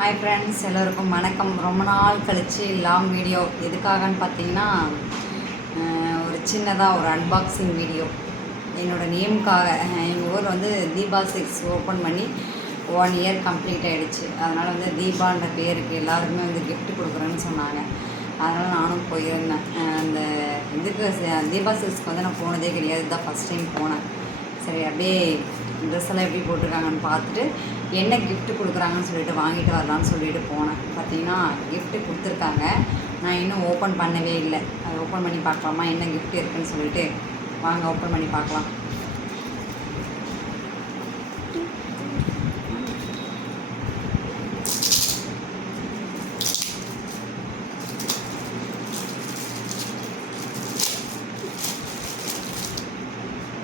Hi friends எல்லோருக்கும் வணக்கம். ரொம்ப நாள் கழித்து லாங் வீடியோ எதுக்காகன்னு பார்த்தீங்கன்னா ஒரு சின்னதாக ஒரு அன்பாக்சிங் வீடியோ என்னோடய நேமுக்காக எங்கள் ஊர் வந்து தீபா சிக்ஸ் ஓப்பன் பண்ணி ஒன் இயர் கம்ப்ளீட் ஆகிடுச்சு அதனால் வந்து தீபான்ற பேருக்கு எல்லாருக்குமே வந்து கிஃப்ட் கொடுக்குறேன்னு சொன்னாங்க. அதனால் நானும் போயிருந்தேன். அந்த இதுக்கு தீபா சிக்ஸ்க்கு வந்து நான் போனதே கிடையாது. இதுதான் ஃபஸ்ட் டைம் போனேன். சரி அப்படியே ட்ரெஸ் எல்லாம் எப்படி போட்டிருக்காங்கன்னு பார்த்துட்டு என்ன கிஃப்ட் கொடுக்குறாங்கன்னு சொல்லிட்டு வாங்கிட்டு வரலான்னு சொல்லிட்டு போனேன். பார்த்தீங்கன்னா கிஃப்ட்டு கொடுத்துருக்காங்க. நான் இன்னும் ஓப்பன் பண்ணவே இல்லை. அதை ஓப்பன் பண்ணி பார்க்கலாமா? என்ன கிஃப்ட் இருக்குன்னு சொல்லிட்டு வாங்க ஓப்பன் பண்ணி பார்க்கலாம்.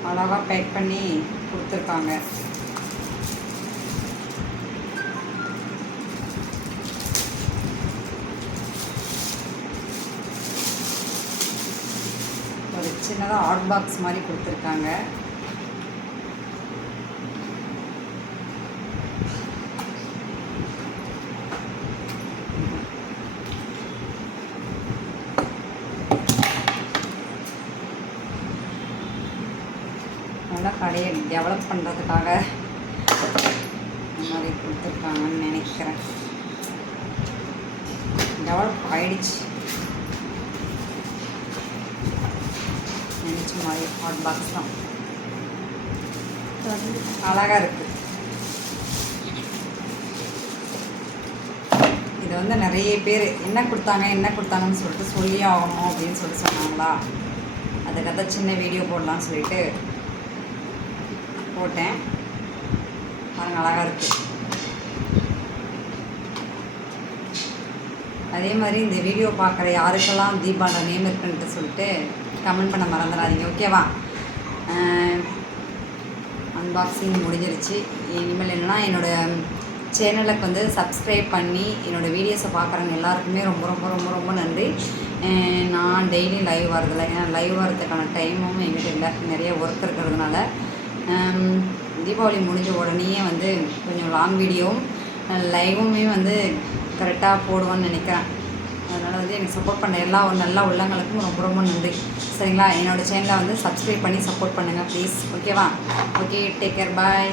அழகாக பேக் பண்ணி கொடுத்துருக்காங்க. சின்னதாக ஹாட் பாக்ஸ் மாதிரி கொடுத்துருக்காங்க. நல்லா கடையை டெவலப் பண்ணுறதுக்காக இந்த மாதிரி கொடுத்துருக்காங்கன்னு நினைக்கிறேன். டெவலப் ஆயிடுச்சு. நினச்ச மாதிரி ஹாட் பாக்ஸ் தான். அழகாக இருக்குது இது வந்து நிறைய பேர் என்ன கொடுத்தாங்க என்ன கொடுத்தாங்கன்னு சொல்லிட்டு சொல்லி ஆகணும் அப்படின்னு சொல்லி சொன்னாங்களா? அதுக்காக சின்ன வீடியோ போடலாம்னு சொல்லிட்டு போட்டேன். அது அழகாக இருக்குது அதே மாதிரி இந்த வீடியோ பார்க்குற யாருக்கெல்லாம் தீபாவோட நேம் இருக்குன்ட்டு சொல்லிட்டு கமெண்ட் பண்ண மறந்துடாதீங்க ஓகேவா? அன்பாக்சிங் முடிஞ்சிருச்சு. இனிமேல் என்னென்னா என்னோடய சேனலுக்கு வந்து சப்ஸ்கிரைப் பண்ணி என்னோடய வீடியோஸை பார்க்குறவங்க எல்லாருக்குமே ரொம்ப ரொம்ப ரொம்ப ரொம்ப நன்றி. நான் டெய்லி லைவ் வரதில்லை ஏன்னா லைவ் வரதுக்கான டைமும் எங்கிட்ட இல்லை. நிறைய ஒர்க் இருக்கிறதுனால. தீபாவளி முடிஞ்ச உடனேயே வந்து கொஞ்சம் லாங் வீடியோவும் லைவுமே வந்து கரெக்டாக போடுவோன்னு நினைக்கிறேன். அதனால் வந்து எனக்கு சப்போர்ட் பண்ண எல்லா நல்ல உள்ளங்களுக்கும் ரொம்ப ரொம்ப நன்றி. சரிங்களா? என்னோடய சேனலை வந்து சப்ஸ்கிரைப் பண்ணி சப்போர்ட் பண்ணுங்கள் ப்ளீஸ் ஓகேவா ஓகே டேக் கேர் பாய்